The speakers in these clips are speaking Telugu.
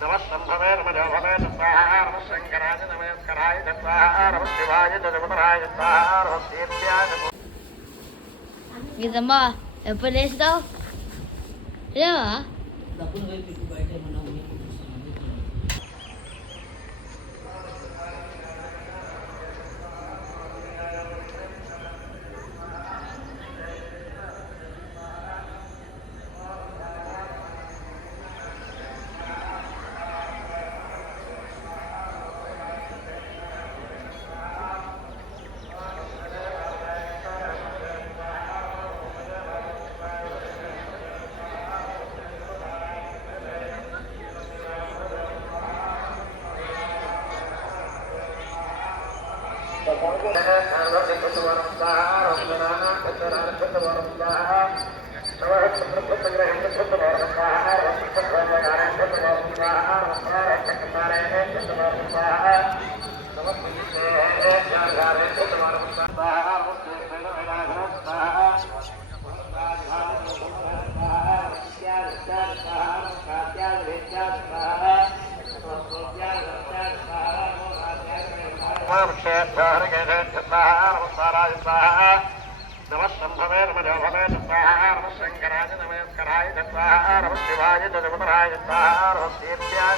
नमः शंभवे नमः देववे स्वाहा नमः शंकराय नमस्काराय स्वाहा नमः शिवाय जगन्नाथाय स्वाहा नमः सीत्याय గీతమ్మా ఎప్పుడు లేస్తావు లేవా नमः शंभवे नमः देववे स्वाहा नमः शंकराय नमस्काराय स्वाहा नमः शिवाय जगन्नाथाय स्वाहा नमः सीत्याय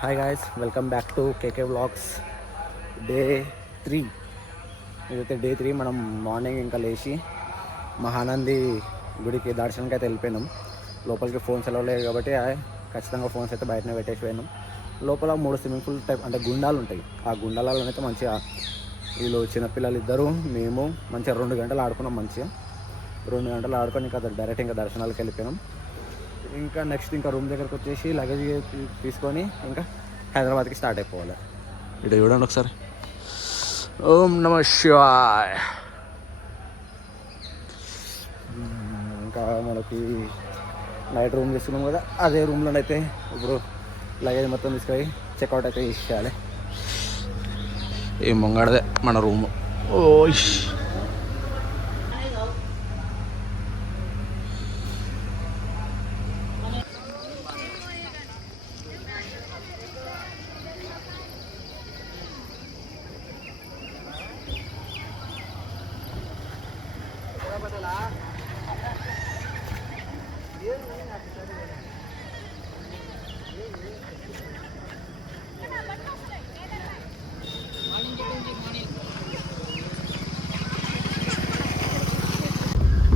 hi guys, welcome back to KK vlogs day 3. ఇదైతే డే 3. మనం మార్నింగ్ ఇంకా లేచి మహానంది గుడికి దర్శనానికి అయితే వెళ్ళిపోయినాం. లోపలికి ఫోన్స్ ఎలా లేదు కాబట్టి ఖచ్చితంగా ఫోన్స్ అయితే బయటనే పెట్టేసి పోయినాం. లోపల 3 స్విమ్మింగ్ పూల్ టైప్ అంటే గుండాలు ఉంటాయి. ఆ గుండాలలోనైతే మంచిగా వీళ్ళు చిన్నపిల్లలు ఇద్దరు మేము మంచిగా 2 గంటలు ఆడుకున్నాం. మంచిగా 2 గంటలు ఆడుకొని ఇంకా డైరెక్ట్ ఇంకా దర్శనాలకు వెళ్ళిపోయినాం. ఇంకా నెక్స్ట్ ఇంకా రూమ్ దగ్గరకు వచ్చేసి లగేజ్ తీసుకొని ఇంకా హైదరాబాద్కి స్టార్ట్ అయిపోవాలి. ఇటు చూడండి ఒకసారి. ఓం నమః శివాయ. ఇంకా మనకి నైట్ రూమ్ తీసుకున్నాం కదా, అదే రూమ్లోనైతే ఇప్పుడు లగేజ్ మొత్తం తీసుకొని చెక్అవుట్ అయితే ఇచ్చేయాలి. ఏం మొంగడదే మన రూము. ఓ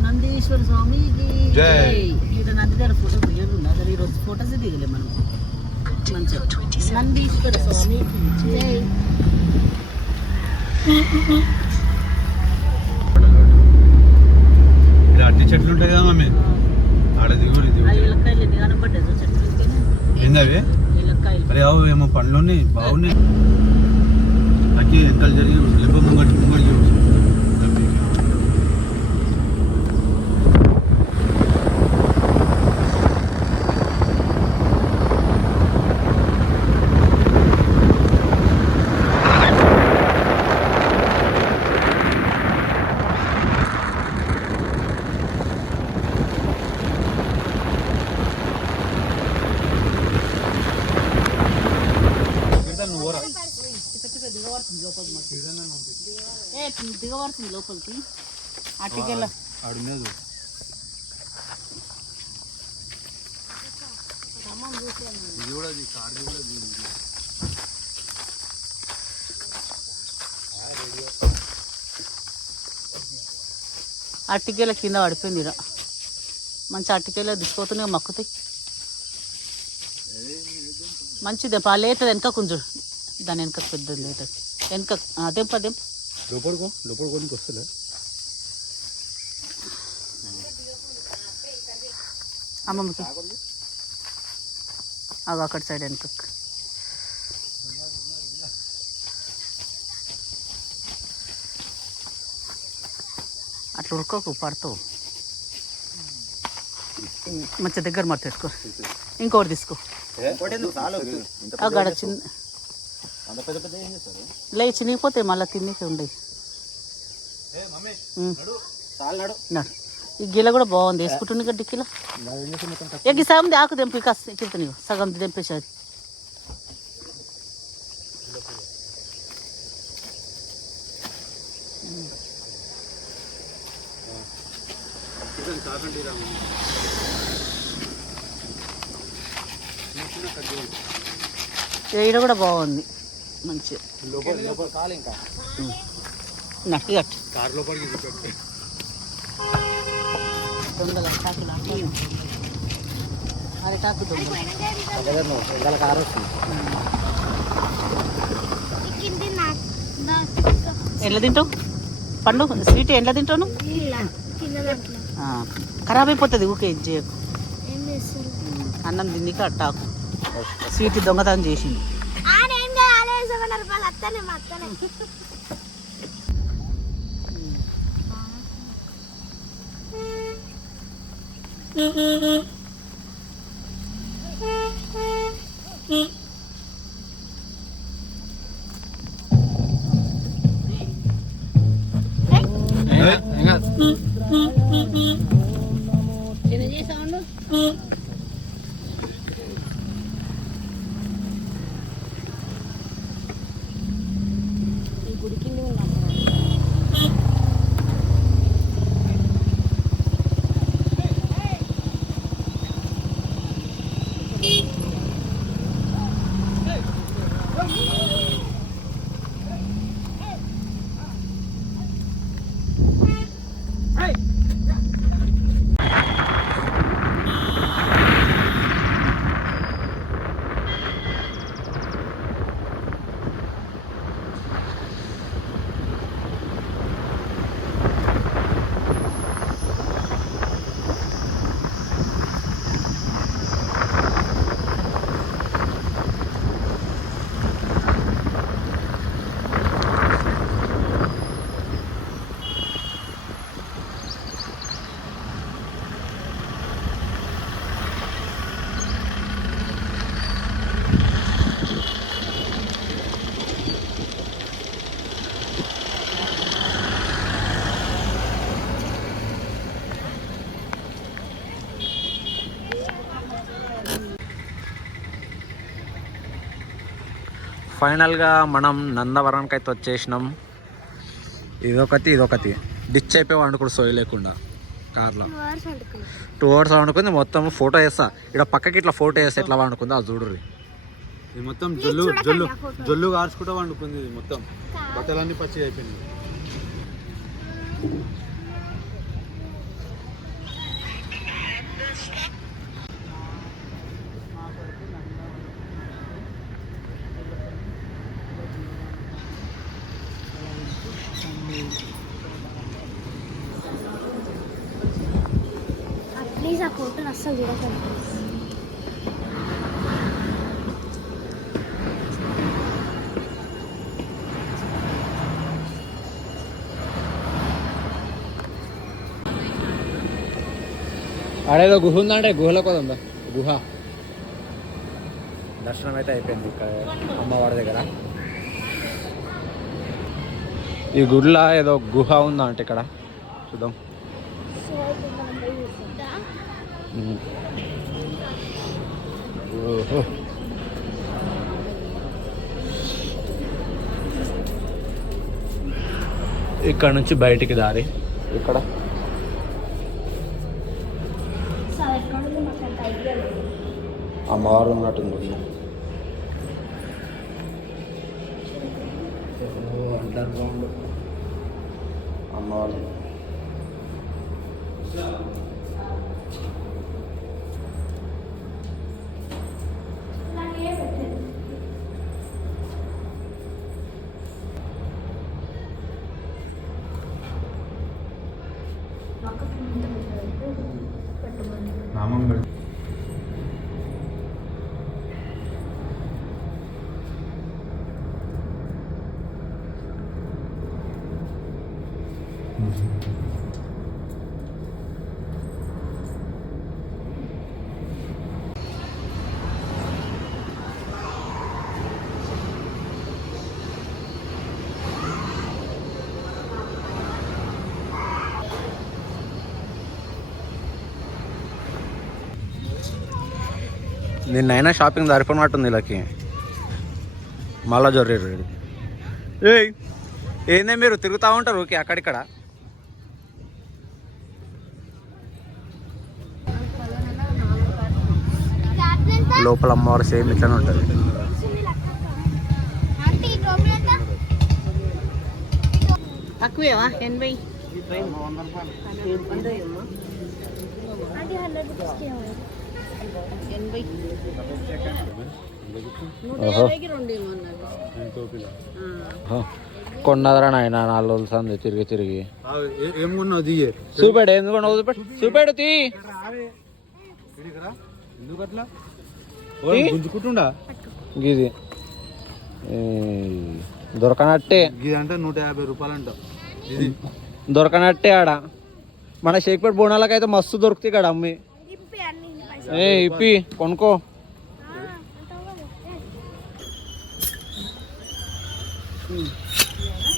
నందీశ్వర స్వామికి జై. ఇక్కడ నంది దగ్గర ఫోటో క్లియర్ ఉంది. అసలు ఈరోజు ఫోటోస్ దిగలే మనం. మంచిగా నందీశ్వర స్వామికి జై. అట్టి చెట్లు ఉంటాయి కదా మమ్మీ, ఆడ దిగుడు ఇలక్కాయలు ఎన్ని కనపడ్డాయి చెట్లు. ఏందవి? అరే అవు ఏమో పండ్లు బాగున్నాయి. అక్కి ఎంత జరిగి లింబ ముంగటి ముంగడికి దిగబడుతుంది లోపలికి. అటుకెళ్ళ ఆడున్నది. అట్టికేళ్ళ కింద పడిపోయింది. ఇక్కడ మంచి అట్టికేళ్ళ దిసిపోతున్నాయి, మక్కుతాయి. మంచిదే పా లేతుంది. వెనక కొంచెం దాని వెనక పెద్దది లేతుంది. వెనక అదేం లోపలికి వస్తలే. అమ్మమ్మకి అవి అక్కడ సైడ్ వెనక అట్లా ఉరుకోకు, పడతావు. మంచి దగ్గర మరి తెచ్చుకో. ఇంకోటి తీసుకో. గడ చిన్న లే చినిగిపోతాయి, మళ్ళీ తిన్నీకి ఉండే. నడు. ఈ గిల కూడా బాగుంది, వేసుకుంటుంది కదా డిక్కీలో. ఎగ్గి సగం ఆకు తెంపి కాస్త కింద సగం తెంపేసేది. ఈడ కూడా బాగుంది మంచిగా. నట్టు కార్ లోపలికి దొంగల టాకులు అరిటాకు దొంగలు. కారు వస్తుంది. ఎట్లా తింటావు పండు స్వీట్? ఎట్లా తింటావు నువ్వు? ఖరాబ్ అయిపోతుంది ఊకే ఇది చేయకు. అన్నం తిందికి అట్టాకు స్వీట్ దొంగతనం చేసింది. ఫైనల్గా మనం నందవరానికి అయితే వచ్చేసినాం. ఇదొకటి డిచ్ అయిపోయి వండుకుడు సోయి లేకుండా కార్లో 2 hours వండుకుంది. మొత్తం ఫోటో వేస్తా ఇక్కడ పక్కకి ఇట్లా ఫోటో వేస్తా ఎట్లా వండుకుందో అది చూడుర్రి. ఇది మొత్తం జొల్లు కార్చుకుంటూ వండుకుంది. ఇది మొత్తం బట్టలన్నీ పచ్చి అయిపోయింది. ప్లీజ్ ఆ ఫోటో అస్సలు చూడకండి. ఆడేదో గుహ ఉందంటే గుహలో కొదందా గుహ. దర్శనం అయితే అయిపోయింది ఇక్కడ అమ్మవారి దగ్గర. ఈ గుడిలో ఏదో గుహ ఉందా అంటే ఇక్కడ చూద్దాం. ఓహో ఇక్కడ నుంచి బయటికి దారి ఇక్కడ. అమ్మవారు ఉన్నట్టుంది. అండర్ గ్రౌండ్ అమ్మవారు. నామం నిన్నైనా షాపింగ్ సరిపోనట్టుంది వీళ్ళకి. మళ్ళా జొర్రేరు. ఏయ్ ఏందే మీరు తిరుగుతూ ఉంటారు ఓకే అక్కడిక్కడ. లోపల అమ్మవారు సేమ్ ఇట్లనే ఉంటుంది. తక్కువేవా 80? కొన్నదరా నాయన 4 రోజులు సంది తిరిగి తిరిగి. ఏం కొన్నావు దిగే చూపెడు ఎందుకు చూపెడు చూపెడు తీ ఎందుకు అట్లా గుంజుకుంటుండా గిది దొరకనట్టే. ఇది అంటే 150 రూపాయలు అంట. ఇది దొరకనట్టే ఆడ. మన షేక్పేట బోనాలకైతే మస్తు దొరుకుతాయి కదా అమ్మి. ఏ ఇప్పి కొనుక్కో.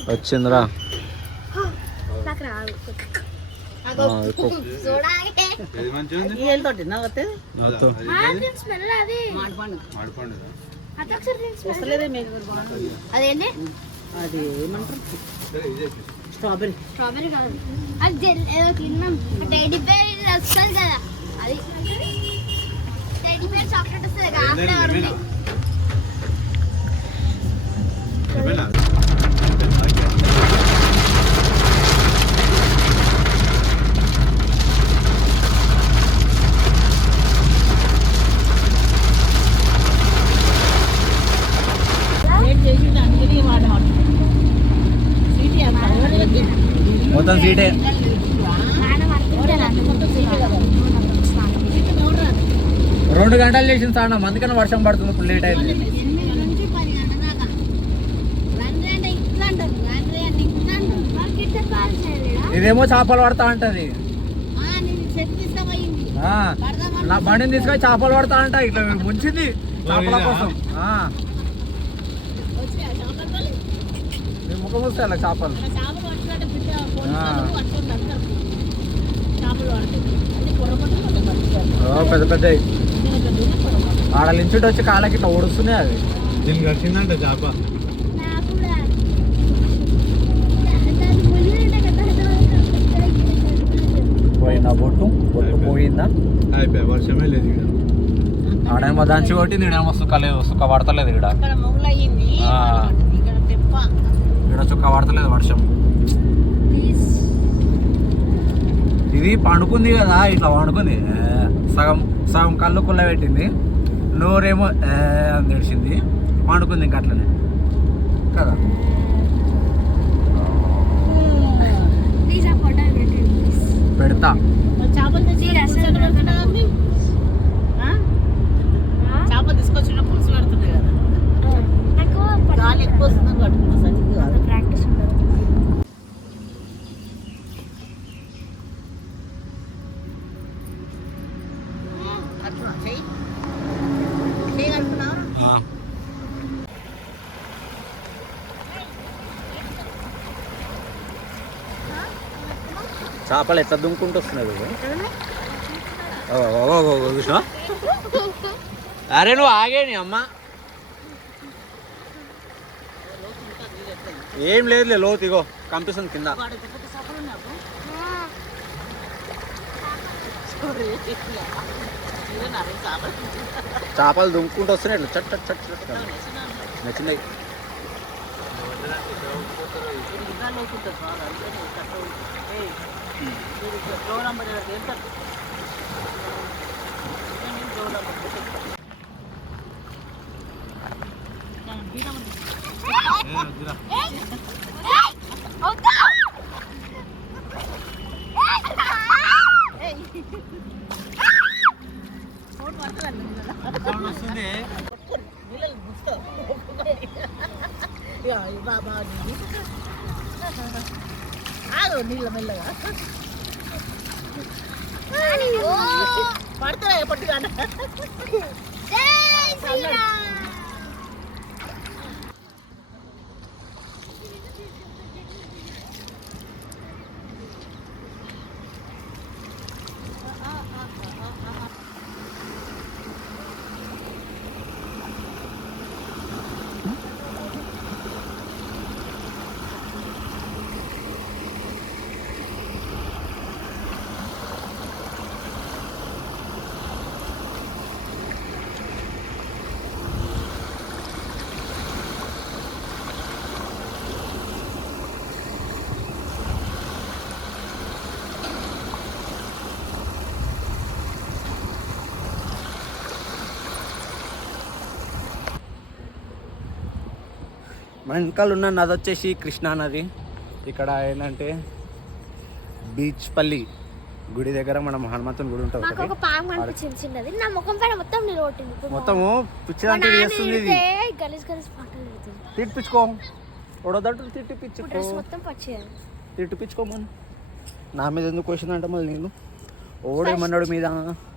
వచ్చిందిరా ఏది మంచిగా ఉంది? ఏళ్ళతోటి నవ్వుతే వస్తలేదే మీకు అదేంటి అది ఏమంటారు సరే, ఇదే స్ట్రాబెరీ. స్ట్రాబెరీ కాదు అది ఏదో తిన్నాం టెడ్డీ బేర్ వస్తుంది కదా అది టెడ్డీ బేర్ చాక్లెట్ వస్తుంది కదా ఆ ఫ్లేవర్ ఉంది. ఏమైనా? మొత్తం సీటే. రెండు గంటలు చేసింది సార్ అందుకని వర్షం పడుతుంది. ఇప్పుడు లేట్ అయింది. 8 నుంచి 10 గంటల దాకా రండి ఇట్లా అంటారు రండి ఇట్లా అంటారు మార్కెట్ కాల్చేయలేదా ఇదేమో చేపలు పడతా ఉంటది. నేను సెట్ తీసుకుపోయింది నా బండిని తీసుకొని చేపలు పడతా అంట. ఇట్లా ముంచింది చేపల కోసం. మీ ముఖం వస్తాయి అలా చేపలు. పెద్ద పెద్ద ఆడ లించుడు వచ్చి కాళ్ళకి ఇట్లా ఓడుస్తున్నాయి. అది దీనికి వచ్చిందంట చేప. పోయిందా బొట్టు బొట్టు పోయిందా? అయిపోయా వర్షమే లేదు ఇక్కడ. ఆడేమో దంచి కొట్టి నేనేమో సుక్క పడతలేదు ఇక్కడ. ఇక్కడ చుక్క పడతలేదు వర్షం. ఇది పండుకుంది కదా ఇట్లా పండుకుంది. సగం సగం కళ్ళు కుల్ల పెట్టింది. నోరేమో అని తెడిచింది. పండుకుంది ఇంక అట్లనే కదా. పెడతా చేపలు తీసుకొచ్చిన పులుసు పెడుతున్నాయి కదా. గాలి ఎక్కువ వస్తుందని పట్టుకున్నా సరిగ్గా కాదు. ప్రాక్టీస్ ఉండదు అట్లా చెయ్యి చేయగలుగుతున్నావు. చేపలు ఎట్లా దుమ్ముకుంటూ వస్తున్నాయి. చూసా అరే నువ్వు ఆగేని అమ్మ. ఏం లేదులే లోతు ఇగో కనిపిస్తుంది కింద. చేపలు దుమ్ముకుంటూ వస్తున్నాయి ఇట్లా చట్ చట్ చట్ చట్ నచ్చినాయి. వస్తుంది నీళ్ళ మెల్లగా పడతారా ఎప్పటిగా. మన వెనకాల ఉన్న నది వచ్చేసి కృష్ణా నది. ఇక్కడ ఏంటంటే బీచ్పల్లి గుడి దగ్గర మనం హనుమంతుని గుడి ఉంటుంది. నాకు ఒక పాము కనిపించింది చిన్నది, నా ముఖం పైన మొత్తం నీళ్ళు కొట్టింది. మొత్తము పిచ్చిదంటే చేస్తుంది ఇది. గలీజ్ గలీజ్ పాటలు పెడుతుంది. తిట్టిపించుకో ఒడదట్టు తిట్టిపించుకో, డ్రెస్ మొత్తం పచ్చేయాలి. తిట్టిపించుకోమని. నా మీద ఎందుకు క్వశ్చన్ అంటే మళ్ళీ నేను ఓడేమన్నాడు మీద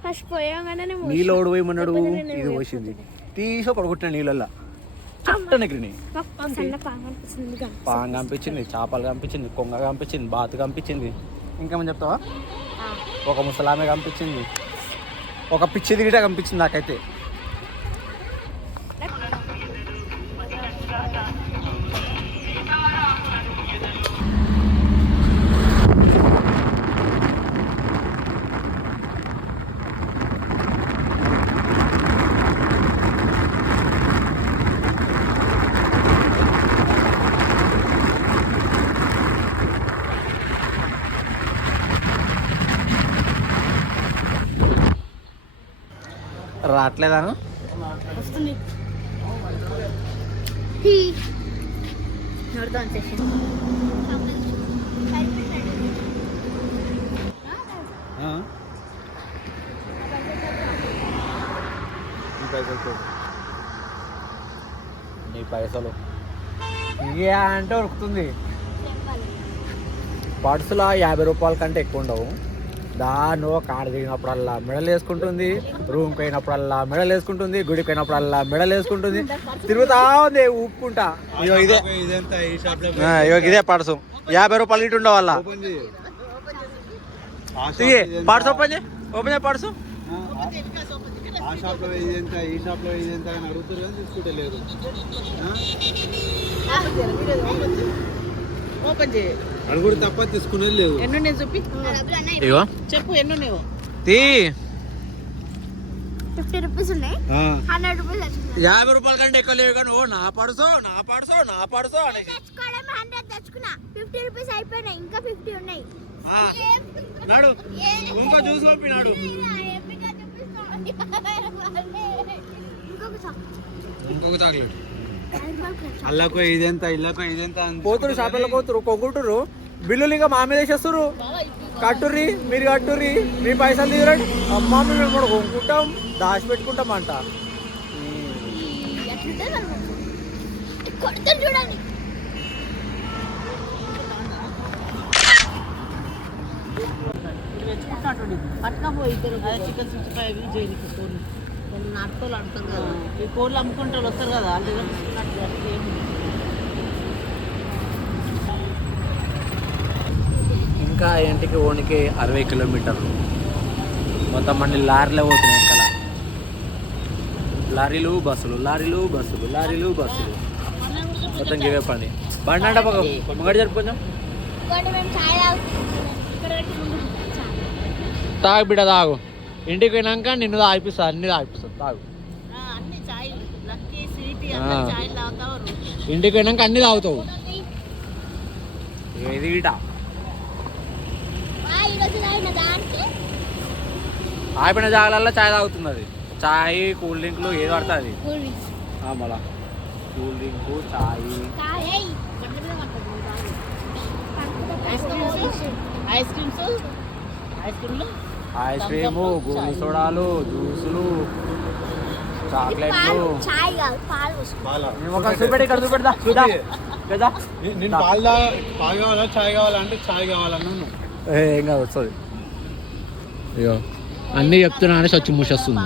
ఫస్ట్ పోయాగానే నీళ్ళు ఓడి పోయమన్నాడు. ఇది పోసింది తీసి ఒకటి కొట్టిన నీళ్ళల్లో చట్టనెక్కినాయి. సన్న పాము కనిపించింది. పాము కనిపించింది, చేపలు కనిపించింది, కొంగ కనిపించింది, బాతు కనిపించింది. ఇంకేమని చెప్తావా? ఒక ముసలామె కనిపించింది, ఒక పిచ్చి దిగిట కనిపించింది నాకైతే. రావట్లేదాను వస్తుంది. నీ పైసలు ఇదే అంటే ఉరుకుతుంది. పర్సులో 50 రూపాయల కంటే ఎక్కువ ఉండవు. దాన్ని కాడ దిగినప్పుడల్లా మెడలు వేసుకుంటుంది, రూమ్కి అయినప్పుడల్లా మెడలు వేసుకుంటుంది, గుడికి అయినప్పుడల్లా మెడలు వేసుకుంటుంది, తిరుగుతా ఉంది ఊపుకుంటా. ఇదే ఇదే పర్సు 50 రూపాయలు ఇటు ఉండవు. వల్ల పర్సు ఓపెన్ చేయి, ఓపెన్ చేయి పర్సు. ఆ షాప్లో ఇదంతా, ఈ షాప్లో ఇదంతా అని అడుగుతారు కానీ తీసుకుంటే లేదు. ఓపెన్ చేయి. అడుగుడు తప్ప తీసుకునేది లేదు. ఎన్నో నేను చూపి ఇగో చెప్పు ఎన్నో నువ్వు తీ. 50 రూపీస్ ఉన్నాయి, 100 రూపీస్ 50 రూపాయల కంటే ఎక్కువ లేవు కానీ ఓ నా పర్సు నా పర్సు నా పర్సు అనేసి తెచ్చుకోవడం 100 తెచ్చుకున్నా. 50 రూపీస్ అయిపోయినాయి, ఇంకా 50 ఉన్నాయి. నాడు ఇంకో జ్యూస్ పంపినాడు. ఇంకొక చాక్లెట్ అల్లాకో ఇదంతా, ఇల్లాకో ఇదంతా పోతురు షాపుల్లో పోతురు, కొనుక్కుంటురు, బిల్లులు ఇంకా మా మీద వేసేస్తురు. కట్టుర్రి, మీరు కట్టుర్రి, మీ పైసలు తీరండి. అమ్మా మేము కూడా కొనుక్కుంటాం, దాచిపెట్టుకుంటాం అంట. చూడండి పట్టుకపోయి ఇద్దరు చికెన్ 65 జైలుకి కోళ్ళు నాటుకోళ్ళు అంటారు కదా, ఈ కోళ్ళు అమ్ముకుంటే వస్తారు కదా వాళ్ళ దగ్గర. ఇంకా ఇంటికి ఓనికి 60 కిలోమీటర్లు. మొత్తం మంది లారీలే పోతున్నాయి. ఇక్కడ లారీలు బస్సులు, లారీలు బస్సులు, లారీలు బస్సులు, మొత్తం గివే పని. బండి అంటే మొగటి జరుపుకుందాం. తాగు బిడ్డ తాగు, ఇంటికి పోయినాక నిన్ను తాగిపిస్తా, అన్ని తాగిపిస్తా, తాగు. అన్ని చాయ్ లక్కీ స్వీట్ చాయ్ తాగుతావు, ఇంటికి పోయినాక అన్ని తాగుతావు. ఇది ఇట ఆపిన జాగాలలో చాయ్ తాగుతుంది. అది చాయ్ కూల్ డ్రింక్లు ఏది పడుతుంది మళ్ళా కూల్ డ్రింక్ చాయ్ ఐస్ క్రీమ్స్, ఐస్ క్రీమ్లు, ఐస్ క్రీము, గోలీ సోడాలు, జ్యూసులు, చాక్లెట్లు. చూపెట్టి ఇక్కడ చూపెడతా కదా. నేను పాలు కావాలా చాయ్ కావాలా అంటే చాయ్ కావాలన్నా ఏం కాదు వస్తుంది. అయ్యో అన్నీ చెప్తున్నా అనేసి వచ్చి మూసేస్తుంది.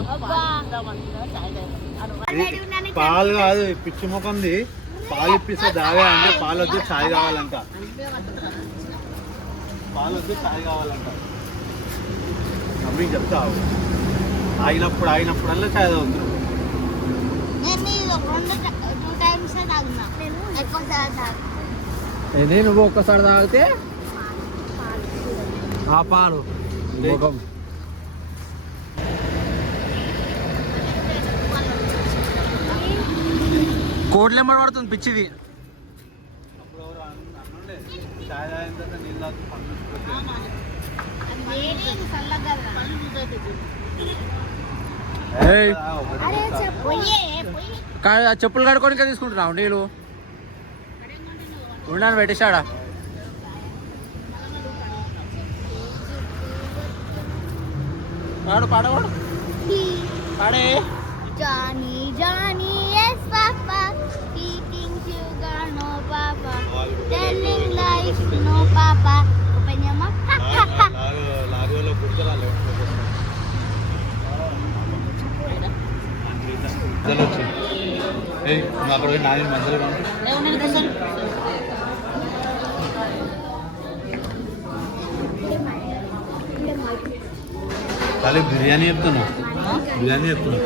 పాలు కాదు పిచ్చి ముఖంది, పాలు ఇప్పిస్తే దాగా అంటే పాలు వద్దు చాయ్ కావాలంట, పాలు వద్దు చాయ్ కావాలంట. మీకు చెప్తా ఆగినప్పుడల్లా చాయ్ తాగుతుంది. నువ్వు ఒక్కసారి తాగితే ఆ పాలు ముఖం కోట్లు ఎమ్మడి పడుతుంది పిచ్చిది. చాయ్ తాగిన తర్వాత నీళ్ళు చెప్పులు కడుక్కొని తీసుకుంటున్నావు నీళ్ళు. ఉన్నాను పెట్టేశాడా పాడు పాడవాడు పాడే Johnny, Johnny, yes, Papa. Eating sugar, no, Papa. Telling lies, no, Papa. Open your mouth. Ha, ha, ha. లారీలో గుర్తురాలే అక్కడ పోయి నాని మధ్యలో ఖాళీ బిర్యానీ చెప్తున్నా బిర్యానీ చెప్తున్నా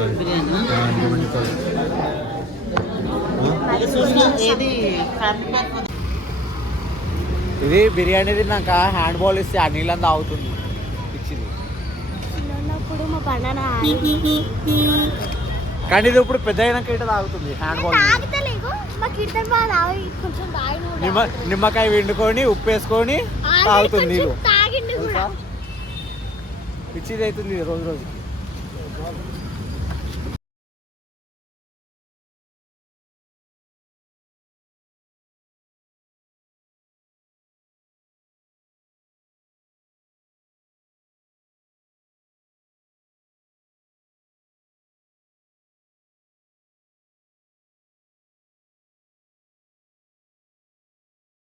ఇది బిర్యానీ తిన్నాక హ్యాండ్ బాల్ ఇస్తే ఆ నీళ్ళంతా అవుతుంది ఇచ్చింది చిన్నప్పుడు మా పండన కానీ ఇది ఇప్పుడు పెద్ద అయినాక ఇట్లా తాగుతుంది హ్యాండ్ బాల్ తాగుతలేదు మా కిడ్డన్ బాగా కొంచెం తాగి నిమ్మకాయ వండుకొని ఉప్పు వేసుకొని తాగుతుంది నీళ్ళు తాగిండు కూడా పిచ్చిది అవుతుంది రోజు రోజు